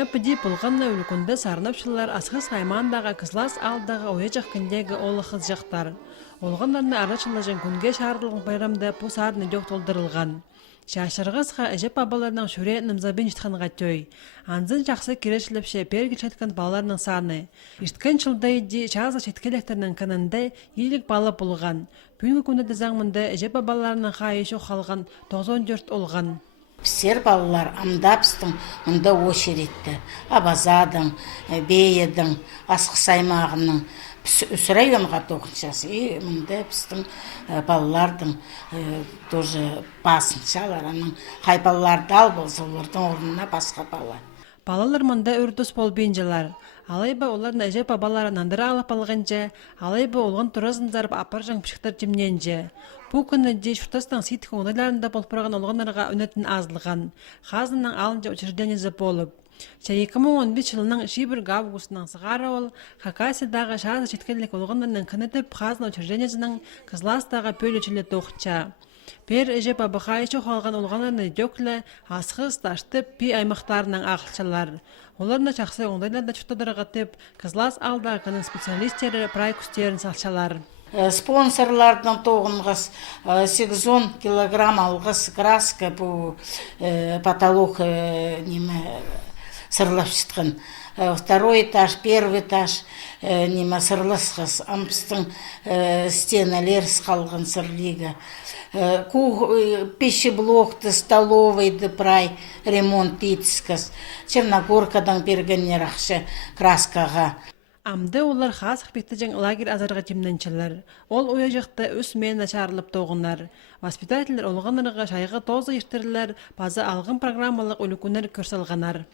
Ана пыди пылғанна үлікінді сарнапшылар асқыз қаймандағы кызлас алдағы ойачақ күндегі олы қыз жақтар. Олғандарны арачылы жын күнге шарылығын байрамда бұл сарыны жоқ толдырылған. Шашырғызға әжеп абаларының шүре нымзабын житқанға төй. Анзын жақсы керешіліпше пергі шеткін баларының саны. Ишткен чылдайды шағызы шеткелектерінің кінінде елік балы болған. Бүгінгі күнді дизаңмында әжеп абаларының қайышы қалған 94 олған. Псер балалар амдапстың мұнда очередті. Абазадың, бейедің, асқы саймағының үс районға тоқыншасы. Мұнда біздің балалардың тоже басыншалар. Қай балалар дал болса, олардың орнына басқа бала. Балалар мұнда үрдіс бол бейінжелер. Алайба олардың әжеп бабалары нандыра алып алғанча, алайба олғын тұрызын зарып апар жаң пішіктер жемненже. Бұл күні де шұртастың ситік оңдайларында болпырған олғанарға үнетін азылған. Қазының алынча учреждениесі болып. 2015 жылының 1 августының сығары ол Хакасиядағы шағызы шеткерлік олғандарының кінітіп қазын учреждениесінің Кызластағы пөлечілі тоқча. Пер әжеп абықайшы қалған олғанlarını дөклі, асқыз таштып пи аймақтарының ақылшалар. Оларына шақсы оңдайларда чүттадырға тіп, Кызлас алдағы кінің специалистері прай күстерін салшалар. Спонсорлардан тоғынғыз 8-10 килограмм алғыз краска бұл потолок сырлап шытқын. Второй этаж, первый этаж сырласқыз. Ампыстың стенелер сқалған сырлиға. Пищеблокты, столовайды прай ремонт етіскіз. Черногоркадан бергенер ақшы краскаға. Амды олар қасық бекті жәң лагер азарға жемненчілер. Ол оя жақта өс мен ашарылып тоғынар. Воспитателер олғанырға шайғы тозы ештірілер, базы алғын программалық өлікөнер көрсалғанар.